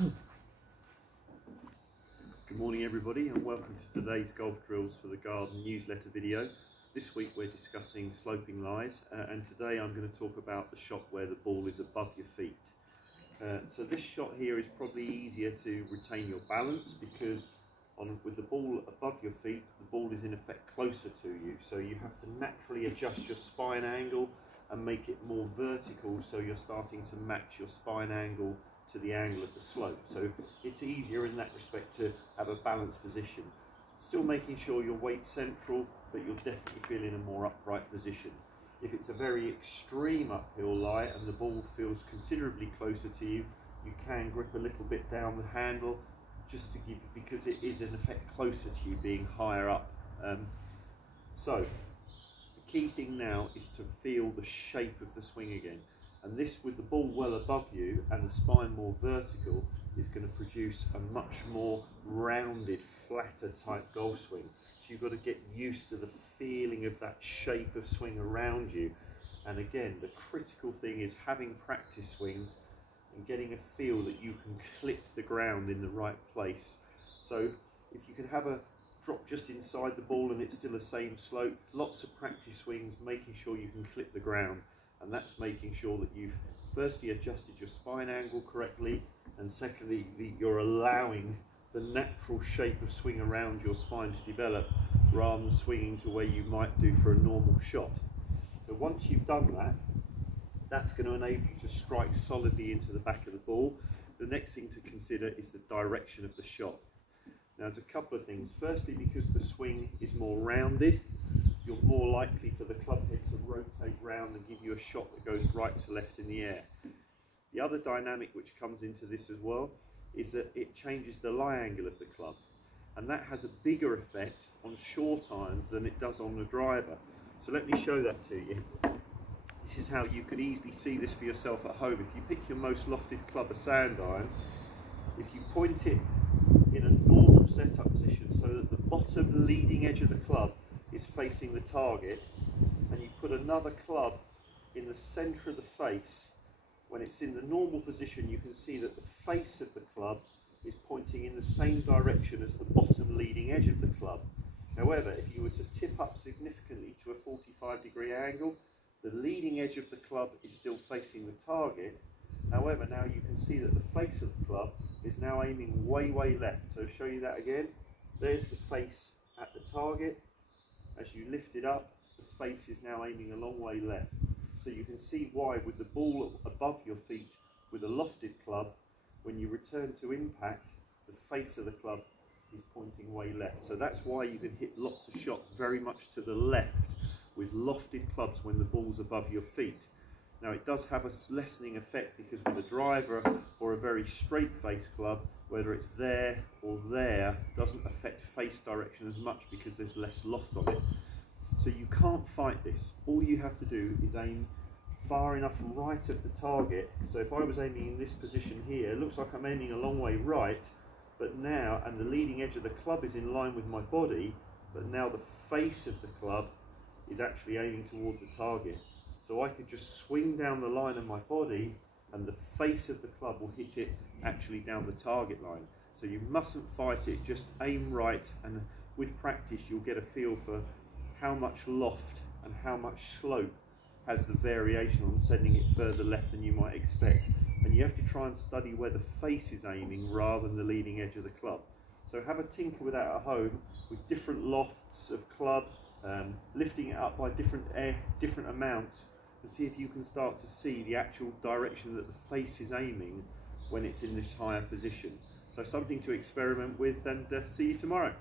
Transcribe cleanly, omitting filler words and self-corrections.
Good morning everybody, and welcome to today's golf drills for the garden newsletter video. This week we're discussing sloping lies, and today I'm going to talk about the shot where the ball is above your feet. So this shot here is probably easier to retain your balance because with the ball above your feet, the ball is in effect closer to you, so you have to naturally adjust your spine angle and make it more vertical, so you're starting to match your spine angle to the angle of the slope. So it's easier in that respect to have a balanced position. Still making sure your weight's central, but you'll definitely feel in a more upright position. If it's a very extreme uphill lie and the ball feels considerably closer to you, you can grip a little bit down the handle just to give, because it is in effect closer to you being higher up. So the key thing now is to feel the shape of the swing again. And this, with the ball well above you and the spine more vertical, is going to produce a much more rounded, flatter type golf swing. So you've got to get used to the feeling of that shape of swing around you. And again, the critical thing is having practice swings and getting a feel that you can clip the ground in the right place. So if you can have a drop just inside the ball and it's still the same slope, lots of practice swings, making sure you can clip the ground. And that's making sure that you've firstly adjusted your spine angle correctly, and secondly you're allowing the natural shape of swing around your spine to develop rather than swinging to where you might do for a normal shot. So once you've done that, that's going to enable you to strike solidly into the back of the ball. The next thing to consider is the direction of the shot. Now there's a couple of things. Firstly, because the swing is more rounded, you're more likely for the club head to rotate round and give you a shot that goes right to left in the air. The other dynamic which comes into this as well is that it changes the lie angle of the club, and that has a bigger effect on short irons than it does on the driver. So let me show that to you. This is how you could easily see this for yourself at home. If you pick your most lofted club, a sand iron, if you point it in a normal setup position so that the bottom leading edge of the club is facing the target, and you put another club in the center of the face, when it's in the normal position you can see that the face of the club is pointing in the same direction as the bottom leading edge of the club. However, if you were to tip up significantly to a 45-degree angle, the leading edge of the club is still facing the target. However, now you can see that the face of the club is now aiming way left. So I'll show you that again. There's the face at the target. As you lift it up, the face is now aiming a long way left. So you can see why, with the ball above your feet with a lofted club, when you return to impact, the face of the club is pointing way left. So that's why you can hit lots of shots very much to the left with lofted clubs when the ball's above your feet. Now it does have a lessening effect because with a driver or a very straight face club, whether it's there or there, doesn't affect face direction as much because there's less loft on it. So you can't fight this. All you have to do is aim far enough right of the target. So if I was aiming in this position here, it looks like I'm aiming a long way right, but now, and the leading edge of the club is in line with my body, but now the face of the club is actually aiming towards the target. So I could just swing down the line of my body and the face of the club will hit it actually down the target line. So you mustn't fight it, just aim right, and with practice you'll get a feel for how much loft and how much slope has the variation on sending it further left than you might expect. And you have to try and study where the face is aiming rather than the leading edge of the club. So have a tinker with that at home with different lofts of club, lifting it up by different amounts, and see if you can start to see the actual direction that the face is aiming when it's in this higher position. So something to experiment with, and see you tomorrow.